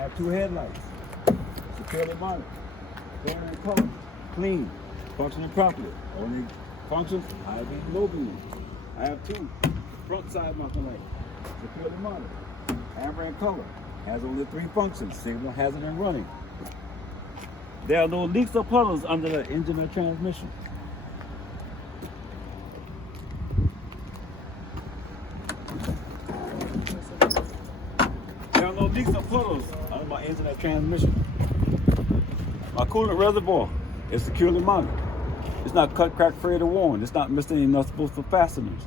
have 2 headlights. Securely monitored. Going in color. Clean. Functioning properly. Only functions high beam, low beam. I have 2 front side muffler lights. Securely monitored. Amber in color. Has only 3 functions. Signal, hazard, and running. There are no leaks or puddles under the engine or transmission. There are no leaks or puddles under my engine or transmission. My coolant reservoir is securely monitored. It's not cut, crack, frayed, or worn. It's not missing any nuts for fasteners.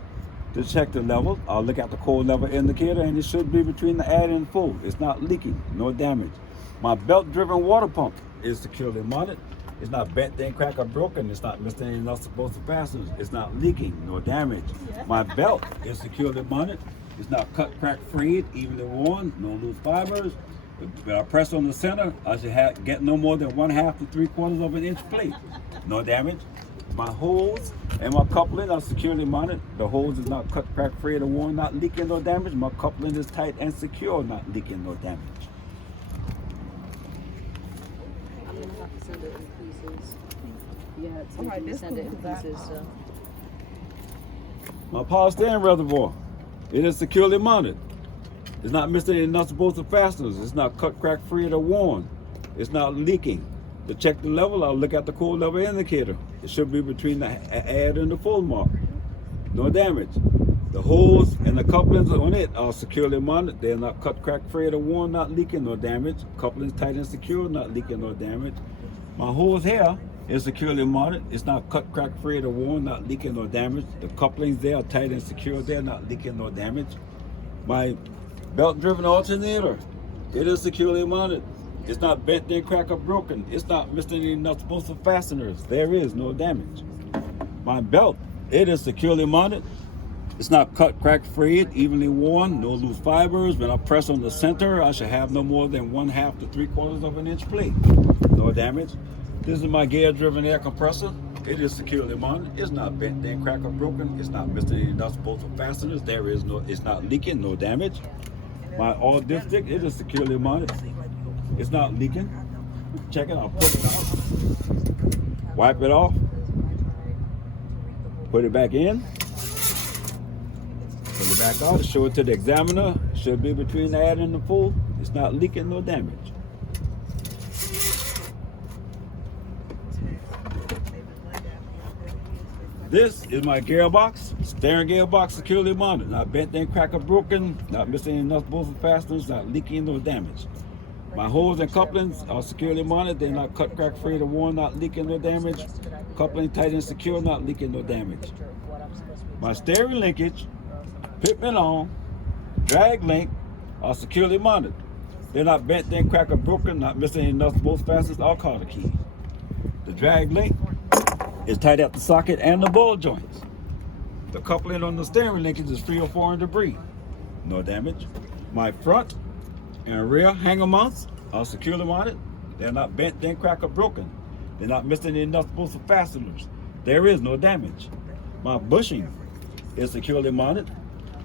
To check the level, I'll look at the core level indicator, and it should be between the add and full. It's not leaking, no damage. My belt-driven water pump is securely monitored. It's not bent, then cracked, or broken. It's not missing any nuts for fasteners. It's not leaking, no damage. My belt is securely monitored. It's not cut, cracked, frayed, evenly worn, no loose fibers. When I press on the center, I should get no more than 1/2 to 3/4 of an inch plate. No damage. My hose and my coupling are securely mounted. The hose is not cut, cracked, frayed, or worn, not leaking, no damage. My coupling is tight and secure, not leaking, no damage. I'm gonna have to send it in pieces. Yeah, it's easy to send it in pieces. So. My power steering reservoir, it is securely mounted. It's not missing any nuts, bolts, or fasteners. It's not cut, cracked, frayed, or worn. It's not leaking. To check the level, I'll look at the core level indicator. It should be between the add and the full mark. No damage. The hose and the couplings on it are securely mounted. They're not cut, cracked, frayed, or worn, not leaking, no damage. Couplings tight and secure, not leaking, no damage. My hose here is securely mounted. It's not cut, cracked, frayed, or worn, not leaking, no damage. The couplings there are tight and secure. They're not leaking, no damage. My belt-driven alternator, it is securely mounted. It's not bent, then cracked, or broken. It's not missing any nuts, bolts, or fasteners. There is no damage. My belt, it is securely mounted. It's not cut, cracked, frayed, evenly worn, no loose fibers. When I press on the center, I should have no more than 1/2 to 3/4 of an inch plate. No damage. This is my gear-driven air compressor. It is securely mounted. It's not bent, then cracked, or broken. It's not missing any nuts, bolts, or fasteners. There is no. It's not leaking, no damage. My oil dipstick, it is securely mounted. It's not leaking. Check it, I'll put it out. Wipe it off. Put it back in. Put it back out. Show it to the examiner. It should be between the add and the full. It's not leaking, no damage. This is my gearbox, steering gearbox, securely mounted. Not bent, then cracked, or broken. Not missing any nuts, bolts, or fasteners. Not leaking, no damage. My hose and couplings are securely mounted. They're not cut, cracked, frayed, or worn, not leaking, no damage. Coupling tight and secure, not leaking, no damage. My steering linkage, pitman on, drag link are securely mounted. They're not bent, then cracked, or broken, not missing any nuts, bolts, fasteners, or cotter keys. The drag link is tight at the socket and the ball joints. The coupling on the steering linkage is free of foreign debris. No damage. My front and rear hanger mounts are securely mounted. They're not bent, then cracked, or broken. They're not missing any nuts, bolts, or fasteners. There is no damage. My bushing is securely mounted.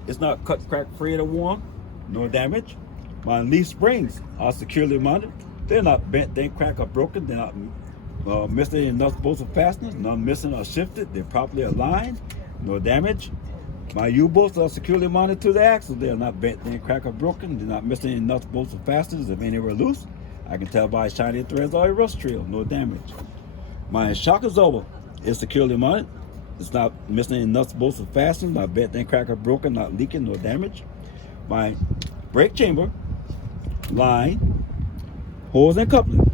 It's not cut, cracked, frayed, or worn. No damage. My leaf springs are securely mounted. They're not bent, then cracked, or broken. They're not missing any nuts, bolts, or fasteners. None missing or shifted. They're properly aligned. No damage. My U-bolts are securely mounted to the axle. They are not bent, then cracked, or broken. They're not missing any nuts, bolts, or fasteners. If any were loose, I can tell by shiny threads or a rust trail. No damage. My shock absorber is securely mounted. It's not missing any nuts, bolts, or fasteners. Not bent, then cracked, or broken. Not leaking. No damage. My brake chamber, line, hose, and coupling.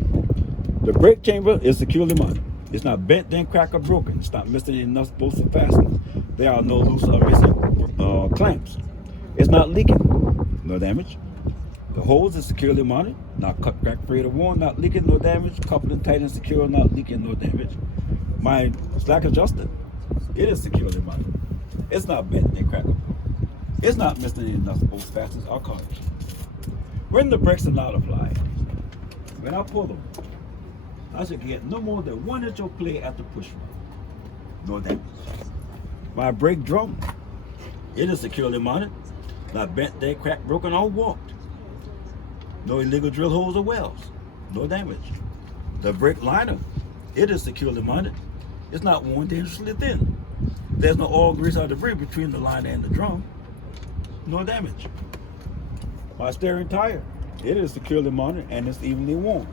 The brake chamber is securely mounted. It's not bent, then cracked, or broken. It's not missing any nuts, bolts, or fasteners. There are no loose or missing clamps. It's not leaking. No damage. The hose is securely mounted. Not cut, cracked, frayed, or worn. Not leaking. No damage. Coupling tight and secure. Not leaking. No damage. My slack adjuster, it is securely mounted. It's not bent, then cracked, or broken. It's not missing any nuts, bolts, fasteners, or cartridge. When the brakes are not applied, when I pull them, I should get no more than 1 inch of play at the push rod. No damage. My brake drum, it is securely mounted. Not bent, then cracked, broken, or warped. No illegal drill holes or wells. No damage. The brake liner, it is securely mounted. It's not worn dangerously thin. There's no oil, grease, or debris between the liner and the drum. No damage. My steering tire, it is securely mounted and it's evenly worn.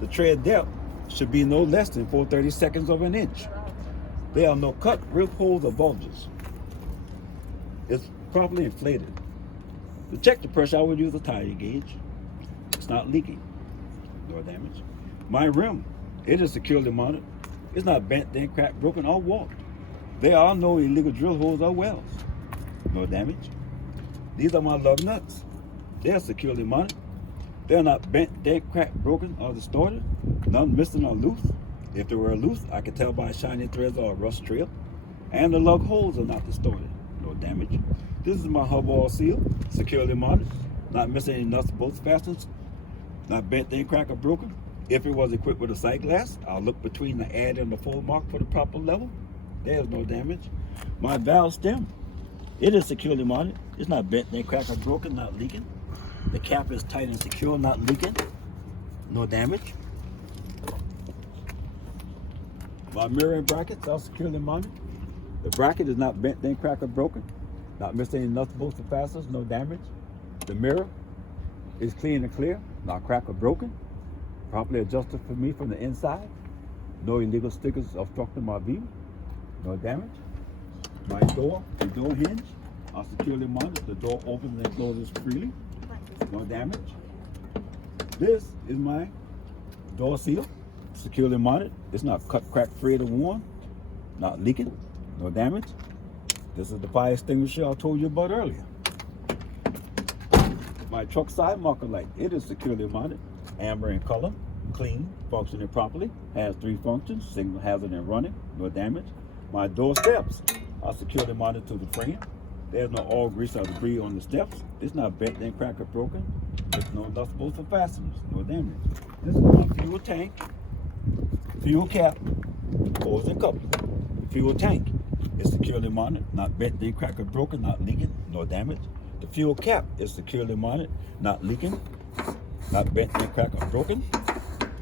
The tread depth should be no less than 4/32 of an inch. There are no cut, rip holes, or bulges. It's properly inflated. To check the pressure, I would use a tire gauge. It's not leaking. No damage. My rim, it is securely mounted. It's not bent, dent, cracked, broken, or warped. There are no illegal drill holes or wells. No damage. These are my lug nuts. They are securely mounted. They are not bent, dent, cracked, broken, or distorted. None missing or loose. If they were loose, I could tell by shiny threads or a rust trail. And the lug holes are not distorted. No damage. This is my hub oil seal, securely mounted. Not missing any nuts, bolts, fasteners. Not bent, dent, cracked, or broken. If it was equipped with a sight glass, I'll look between the add and the fold mark for the proper level. There's no damage. My valve stem, it is securely mounted. It's not bent, dent, cracked, or broken, not leaking. The cap is tight and secure, not leaking. No damage. My mirror and brackets are securely mounted. The bracket is not bent, dent, cracked, or broken. Not missing any nuts, bolts, or fasteners, no damage. The mirror is clean and clear, not cracked or broken. Properly adjusted for me from the inside. No illegal stickers obstructing my view. No damage. My door, the door hinge are securely mounted. The door opens and closes freely. No damage. This is my door seal, securely mounted. It's not cut, cracked, frayed, or worn. Not leaking. No damage. This is the fire extinguisher I told you about earlier. My truck side marker light, it is securely mounted. Amber in color, clean, functioning properly. Has 3 functions: signal, hazard, and running. No damage. My door steps are securely mounted to the frame. There's no oil, grease, or debris on the steps. It's not bent, dent, cracked, or broken. There's no nuts, bolts, or fasteners. No damage. This is my fuel tank, fuel cap, hose, and coupler. Fuel tank is securely mounted, not bent, dent, cracked, or broken, not leaking. No damage. The fuel cap is securely mounted, not leaking, not bent, dent, cracked, or broken.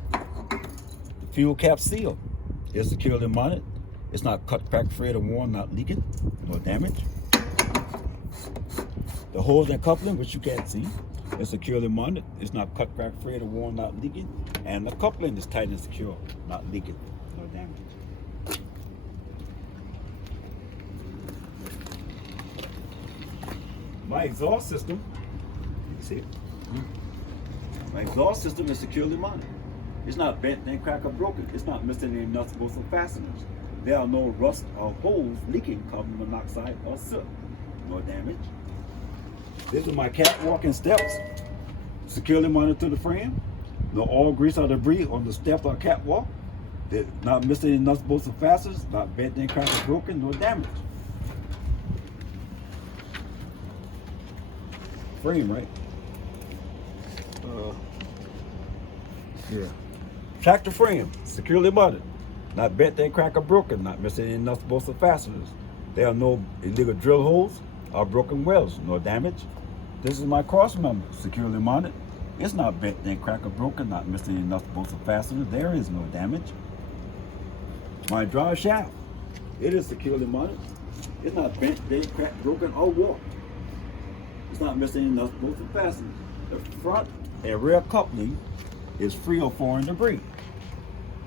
The fuel cap seal is securely mounted. It's not cut, cracked, frayed, or worn, not leaking. No damage. The hose and coupling, which you can't see, is securely mounted. It's not cut, cracked, frayed, or worn, not leaking. And the coupling is tight and secure, not leaking. No damage. My exhaust system, you can see it. My exhaust system is securely mounted. It's not bent, dent, cracked, or broken. It's not missing any nuts, bolts, or fasteners. There are no rust or holes leaking carbon monoxide or soot. No damage. This is my catwalk and steps, securely mounted to the frame. No oil, grease, or debris on the step or catwalk. They're not missing any nuts, bolts, or fasteners. Not bent, dent, cracked, or broken. No damage. Frame, right? Yeah. Tractor frame, securely mounted. Not bent, dent, cracked, or broken. Not missing any nuts, bolts, or fasteners. There are no illegal drill holes or broken welds. No damage. This is my cross member, securely mounted. It's not bent, dent, cracked, or broken. Not missing any nuts, bolts, or fasteners. There is no damage. My drive shaft, it is securely mounted. It's not bent, dent, cracked, broken, or warped. It's not missing any nuts, bolts, or fasteners. The front and rear coupling is free of foreign debris.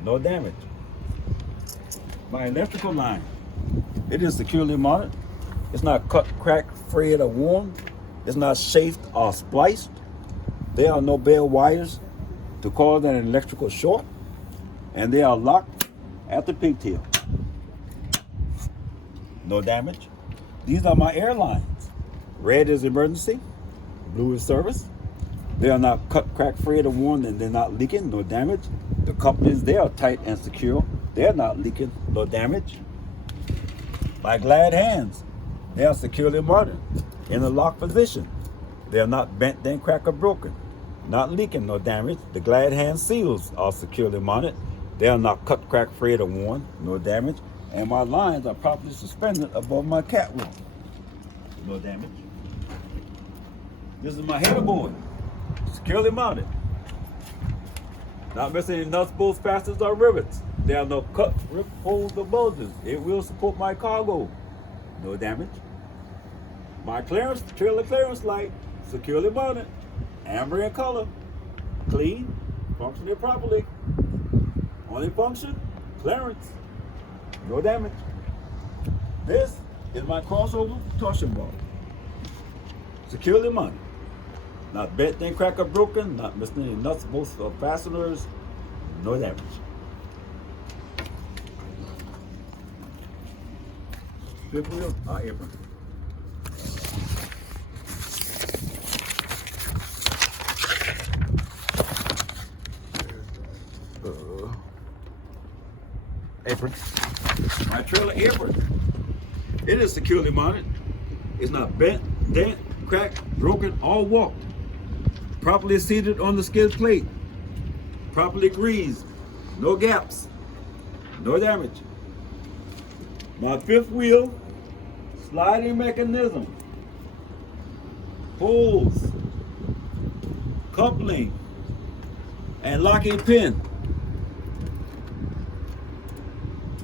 No damage. My electrical line, it is securely mounted. It's not cut, cracked, frayed, or worn. It's not chafed or spliced. There are no bare wires to cause an electrical short, and they are locked at the pigtail. No damage. These are my air lines. Red is emergency, blue is service. They are not cut, cracked, frayed, or worn, and they're not leaking. No damage. The couplings, they are tight and secure. They're not leaking. No damage. My glad hands, they are securely mounted in a locked position. They are not bent, dent, cracked, or broken. Not leaking. No damage. The glad hand seals are securely mounted. They are not cut, cracked, frayed, or worn. No damage. And my lines are properly suspended above my catwalk. No damage. This is my header board, securely mounted. Not missing any nuts, bolts, fasteners, or rivets. There are no cuts, rips, holes, or bulges. It will support my cargo. No damage. My trailer clearance light, securely mounted, amber in color, clean, functioning properly. Only function, clearance, no damage. This is my crossover torsion bar, securely mounted. Not bent, then cracked, or broken, not missing any nuts, bolts, or fasteners, no damage. Fifth wheel, apron. Apron. My trailer apron. It is securely mounted. It's not bent, dent, cracked, broken, or warped. Properly seated on the skid plate. Properly greased. No gaps. No damage. My fifth wheel sliding mechanism. Holes. Coupling. And locking pin.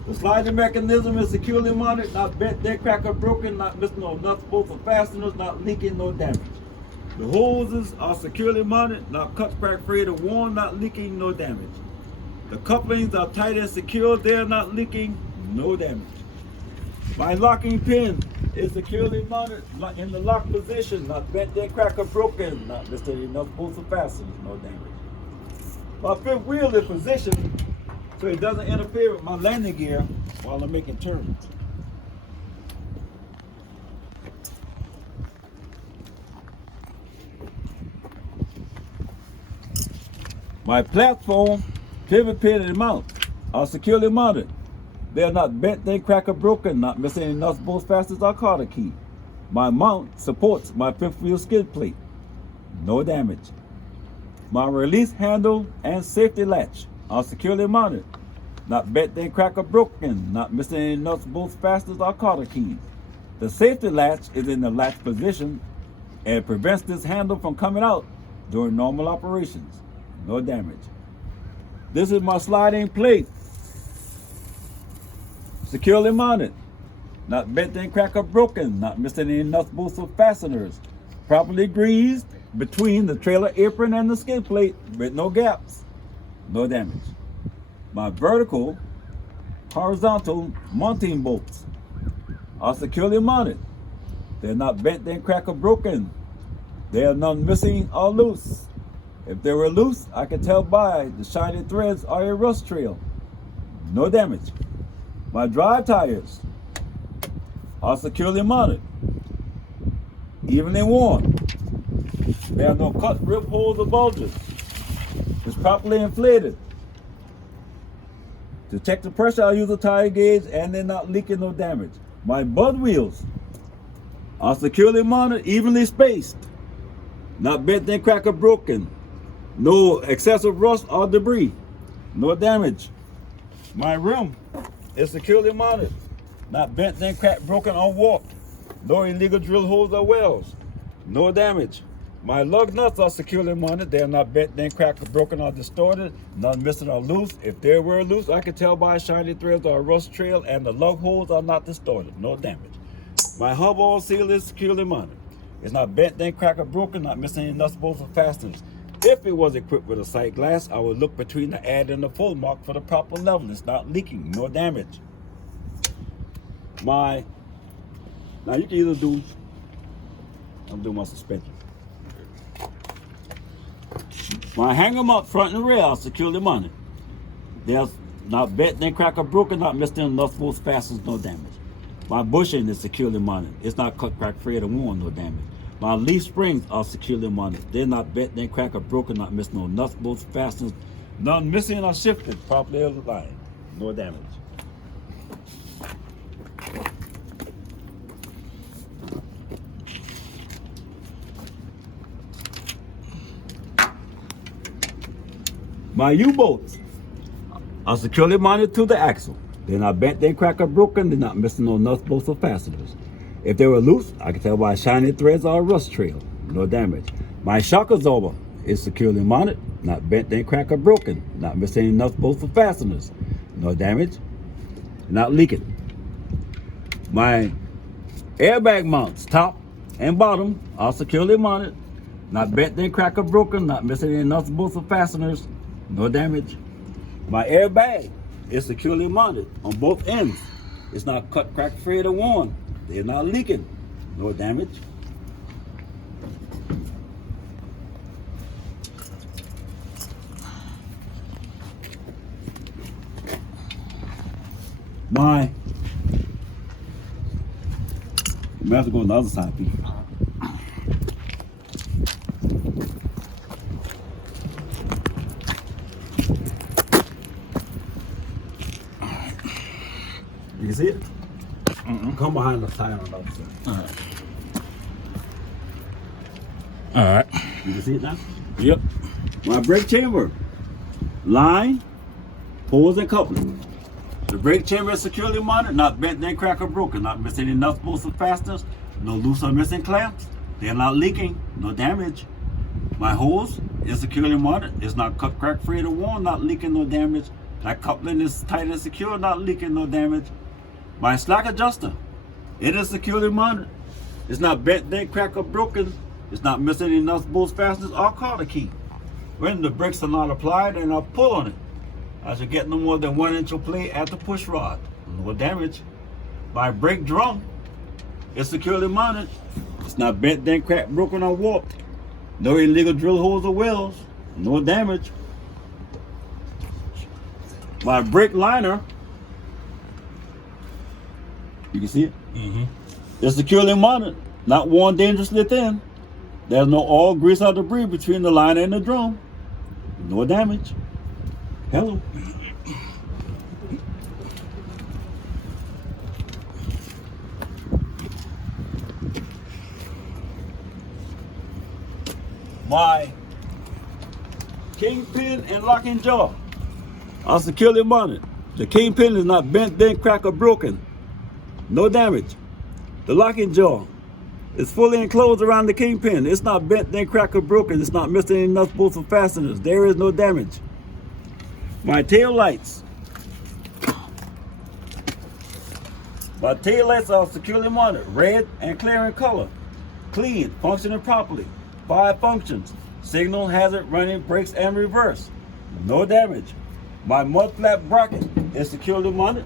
The sliding mechanism is securely mounted, not bent, dead, cracked, or broken, not missing no nuts, bolts, or fasteners, not leaking, no damage. The hoses are securely mounted, not cut, cracked, frayed, or worn, not leaking, no damage. The couplings are tight and secure, they are not leaking, no damage. My locking pin is securely mounted in the lock position, not bent, dead, cracked, or broken, not missing any nuts, bolts, or fasteners, no damage. My fifth wheel is positioned so it doesn't interfere with my landing gear while I'm making turns. My platform, pivot pin, and mount are securely mounted. They are not bent, they crack, or broken, not missing any nuts, bolts, fasteners, or Carter key. My mount supports my fifth wheel skid plate. No damage. My release handle and safety latch are securely mounted. Not bent, they crack, or broken, not missing any nuts, bolts, fasteners, or Carter keys. The safety latch is in the latch position and it prevents this handle from coming out during normal operations. No damage. This is my sliding plate. Securely mounted. Not bent, then cracked, or broken, not missing any nuts, bolts, or fasteners. Properly greased between the trailer apron and the skid plate with no gaps. No damage. My vertical, horizontal mounting bolts are securely mounted. They're not bent, then cracked, or broken. They are none missing or loose. If they were loose, I can tell by the shiny threads or a rust trail. No damage. My drive tires are securely mounted, evenly worn. There are no cut, rip, holes, or bulges. It's properly inflated. To check the pressure, I use a tire gauge and they're not leaking, no damage. My bud wheels are securely mounted, evenly spaced. Not bent, then cracked, or broken. No excessive rust or debris. No damage. My rim is securely mounted. Not bent, then cracked, broken, or warped. No illegal drill holes or wells. No damage. My lug nuts are securely mounted. They are not bent, then cracked, or broken, or distorted. None missing or loose. If they were loose, I can tell by shiny threads or a rust trail, and the lug holes are not distorted. No damage. My hub oil seal is securely mounted. It's not bent, then cracked, or broken, not missing any nuts, bolts, or fasteners. If it was equipped with a sight glass, I would look between the add and the full mark for the proper level. It's not leaking, no damage. Now you can either do, I'm doing my suspension. My hanger mount front and rear are securely mounted. They're not bent, then cracked, or broken, not missing any nuts, bolts, fasteners, no damage. My bushing is securely mounted. It's not cut, cracked, frayed, or worn, no damage. My leaf springs are securely mounted. They're not bent, then cracked, or broken, not missing no nuts, bolts, fasteners, none missing or shifted, properly aligned, no damage. My U-bolts are securely mounted to the axle. They're not bent, then cracked, or broken. They're not missing no nuts, bolts, or fasteners. If they were loose, I can tell by shiny threads or a rust trail. No damage. My shock absorber is securely mounted, not bent, ain't cracked or broken, not missing any nuts, bolts, or fasteners, no damage, not leaking. My airbag mounts, top and bottom, are securely mounted, not bent, ain't cracked or broken, not missing any nuts, bolts, or fasteners, no damage. My airbag is securely mounted on both ends. It's not cut, cracked, frayed, or worn. They're not leaking, no damage. You may have to go on the other side, Pete. You see it? Come behind the tire on the other side. All right. You can see it now? Yep. My brake chamber, line, pulls, and coupling. The brake chamber is securely mounted, not bent, ain't cracked or broken, not missing any nuts, bolts, or fasteners, no loose or missing clamps. They're not leaking, no damage. My hose is securely mounted. It's not cut, cracked, frayed, or worn, not leaking, no damage. That coupling is tight and secure, not leaking, no damage. My slack adjuster, it is securely mounted. It's not bent, ain't cracked, or broken. It's not missing any nuts, bolts, fasteners, or cotter key. When the brakes are not applied and I pull on it, I should get no more than 1 inch of play at the push rod. No damage. My brake drum is securely mounted. It's not bent, ain't cracked, broken, or warped. No illegal drill holes or wells. No damage. My brake liner, you can see it? It's securely mounted, not worn dangerously thin. There's no oil, grease, or debris between the liner and the drum. No damage. Hello. My kingpin and locking jaw are securely mounted. The kingpin is not bent, bent, cracked, or broken. No damage. The locking jaw is fully enclosed around the kingpin. It's not bent, bent, cracked, or broken. It's not missing any nuts, bolts, or fasteners. There is no damage. My tail lights. My tail lights are securely mounted, red and clear in color, clean, functioning properly. 5 functions: signal, hazard, running, brakes, and reverse. No damage. My mud flap bracket is securely mounted.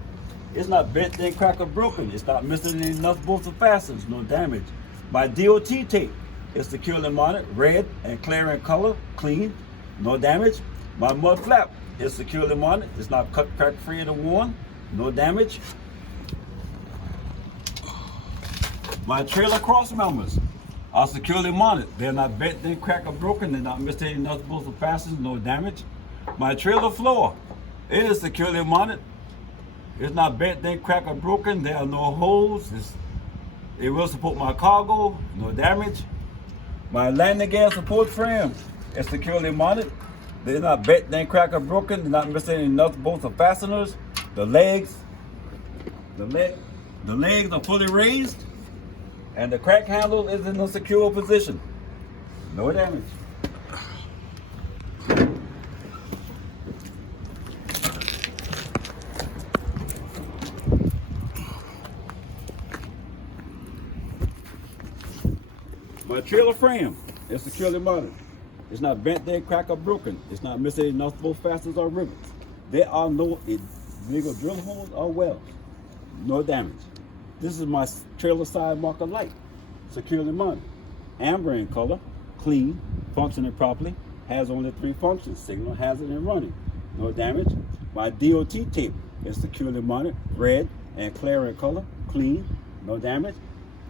It's not bent, ain't cracked, or broken. It's not missing any nuts, bolts, or fasteners. No damage. My DOT tape is securely mounted, red and clear in color, clean, no damage. My mud flap is securely mounted. It's not cut, cracked, frayed, or worn. No damage. My trailer cross members are securely mounted. They're not bent, ain't cracked, or broken. They're not missing any nuts, bolts, or fasteners. No damage. My trailer floor, it is securely mounted. It's not bent, ain't cracked, or broken. There are no holes. It will support my cargo. No damage. My landing gear support frame is securely mounted. They're not bent, ain't cracked, or broken. They're not missing any nuts, bolts, or fasteners. The legs are fully raised, and the crack handle is in a secure position. No damage. My trailer frame is securely mounted. It's not bent, ain't cracked, or broken. It's not missing any nuts, bolts, fasteners, or rivets. There are no illegal drill holes or wells. No damage. This is my trailer side marker light, securely mounted. Amber in color, clean, functioning properly, has only 3 functions: signal, hazard, and running. No damage. My DOT tape is securely mounted, red and clear in color, clean, no damage.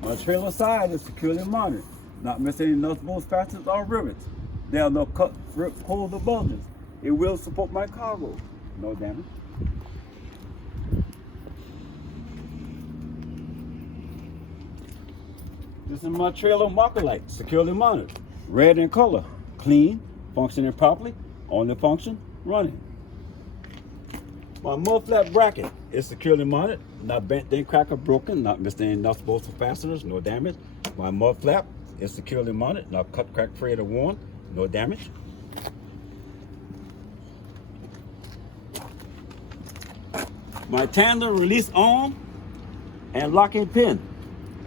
My trailer side is securely mounted, not missing any nuts, bolts, fasteners, or rivets. There are no cut, rip, holes, or bulges. It will support my cargo. No damage. This is my trailer marker light, securely mounted, red in color, clean, functioning properly, only function, running. My mud flap bracket is securely mounted, not bent, ain't cracked, or broken, not missing any nuts, bolts, or fasteners, no damage. My mud flap is securely mounted, not cut, cracked, frayed, or worn. no damage. My tandem release arm and locking pin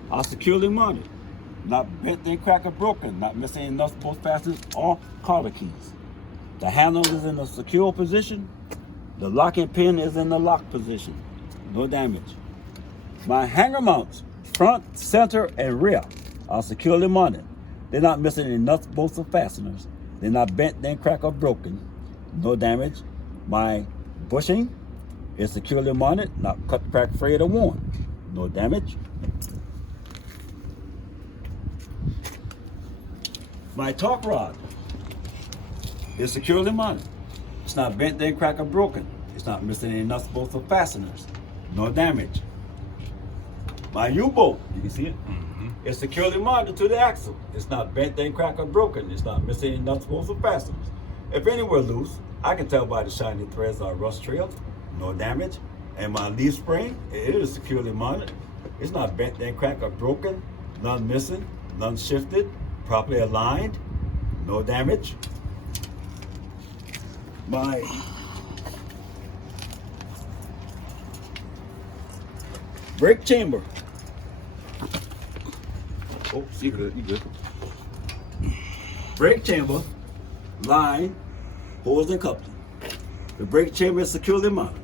are securely mounted, not bent and cracked or broken, not missing any nuts, bolts, fasteners, or collar keys. The handle is in a secure position. The locking pin is in the lock position, no damage. My hanger mounts, front, center, and rear, are securely mounted. They're not missing any nuts, bolts, or fasteners. They're not bent, then cracked, or broken, no damage. My bushing is securely mounted, not cut, cracked, frayed, or worn, no damage. My torque rod is securely mounted. It's not bent, then cracked, or broken. It's not missing any nuts, bolts, or fasteners, no damage. My U-bolt, you can see it, is securely mounted to the axle. It's not bent, then cracked, or broken. It's not missing any nuts, bolts, or fasteners. If anywhere loose, I can tell by the shiny threads or rust trail, no damage. And my leaf spring, it is securely mounted. It's not bent, then cracked, or broken. None missing, none shifted, properly aligned, no damage. My brake chamber. Oh, you good, you good. Brake chamber, line, hose, and coupling. The brake chamber is securely mounted.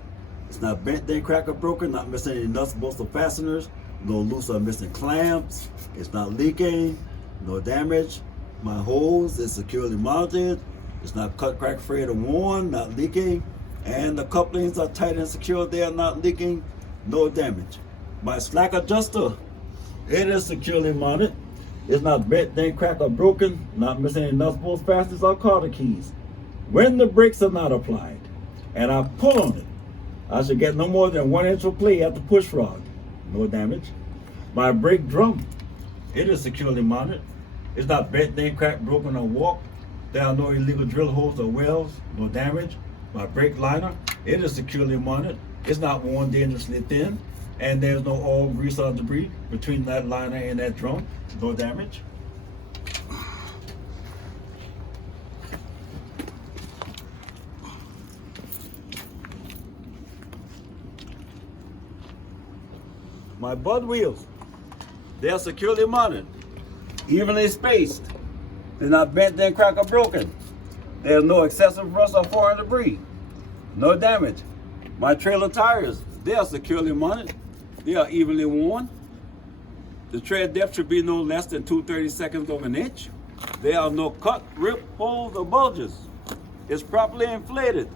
It's not bent, then cracked, or broken, not missing any nuts, bolts, or fasteners, no loose or missing clamps. It's not leaking, no damage. My hose is securely mounted. It's not cut, cracked, frayed, or worn, not leaking. And the couplings are tight and secure. They are not leaking, no damage. My slack adjuster, it is securely mounted. It's not bent, then cracked, or broken, not missing any nuts, bolts, fasteners, or collar keys. When the brakes are not applied and I pull on it, I should get no more than 1 inch of play at the push rod, no damage. My brake drum, it is securely mounted. It's not bent, then cracked, broken, or warped. There are no illegal drill holes or wells, no damage. My brake liner, it is securely mounted. It's not worn dangerously thin, and there's no oil, grease, or debris between that liner and that drum, no damage. My bud wheels, they are securely mounted, evenly spaced. They're not bent, then cracked, or broken. There's no excessive rust or foreign debris, no damage. My trailer tires, they are securely mounted. They are evenly worn. The tread depth should be no less than 2/32 of an inch. There are no cut, rip, holes, or bulges. It's properly inflated.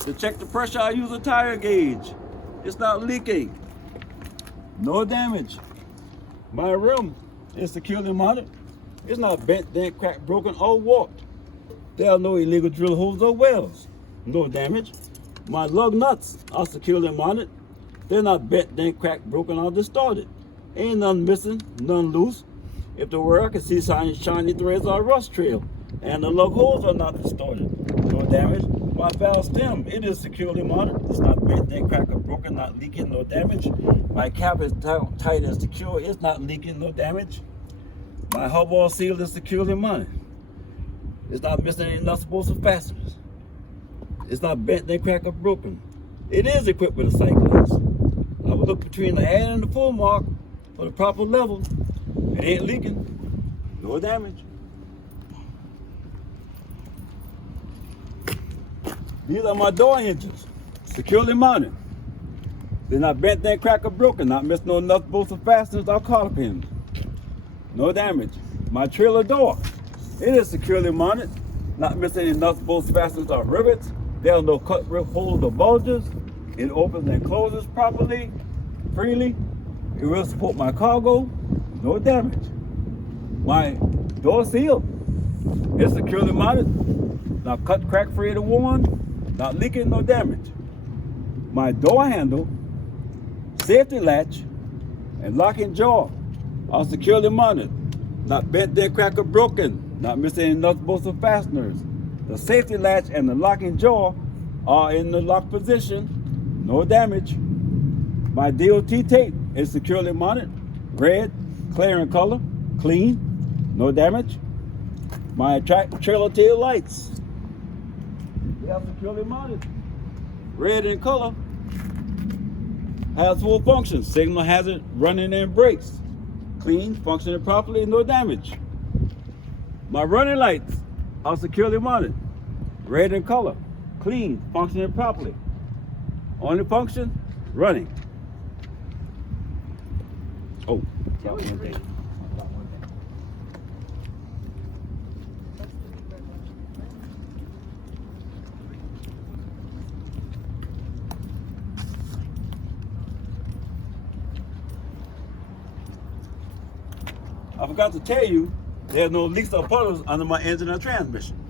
To check the pressure, I use a tire gauge. It's not leaking. No damage. My rim is securely mounted. It's not bent, dent, cracked, broken, or warped. There are no illegal drill holes or wells. No damage. My lug nuts are securely mounted. They're not bent, dent, cracked, broken, or distorted. Ain't none missing, none loose. If there were, I could see shiny threads or rust trail. And the lug holes are not distorted. No damage. My valve stem, it is securely mounted. It's not bent, dent, cracked, or broken, not leaking, no damage. My cap is tight and secure. It's not leaking, no damage. My hub oil seal is securely mounted. It's not missing any nuts, bolts, or fasteners. It's not bent, then cracked, or broken. It is equipped with a sight glass. I will look between the add and the full mark for the proper level. It ain't leaking, no damage. These are my door hinges, securely mounted. They're not bent, then cracked, or broken, not missing no nuts, bolts, or fasteners, or collar pins. No damage. My trailer door, it is securely mounted, not missing any nuts, bolts, fasteners, or rivets. There are no cut, rip, holes, or bulges. It opens and closes properly, freely. It will support my cargo, no damage. My door seal is securely mounted, not cut, cracked, frayed, or worn, not leaking, no damage. My door handle, safety latch, and locking jaw are securely mounted, not bent, then cracked, or broken, not missing any nuts, bolts, or fasteners. The safety latch and the locking jaw are in the lock position, no damage. My DOT tape is securely mounted, red, clear in color, clean, no damage. My trailer tail lights, they are securely mounted. Red in color. Has full function. Signal hazard, running and brakes. Clean, functioning properly, no damage. My running lights are securely mounted. Red in color. Clean, functioning properly. Only function, running. Oh, got one thing. I forgot to tell you, there's no leaks or puddles under my engine or transmission.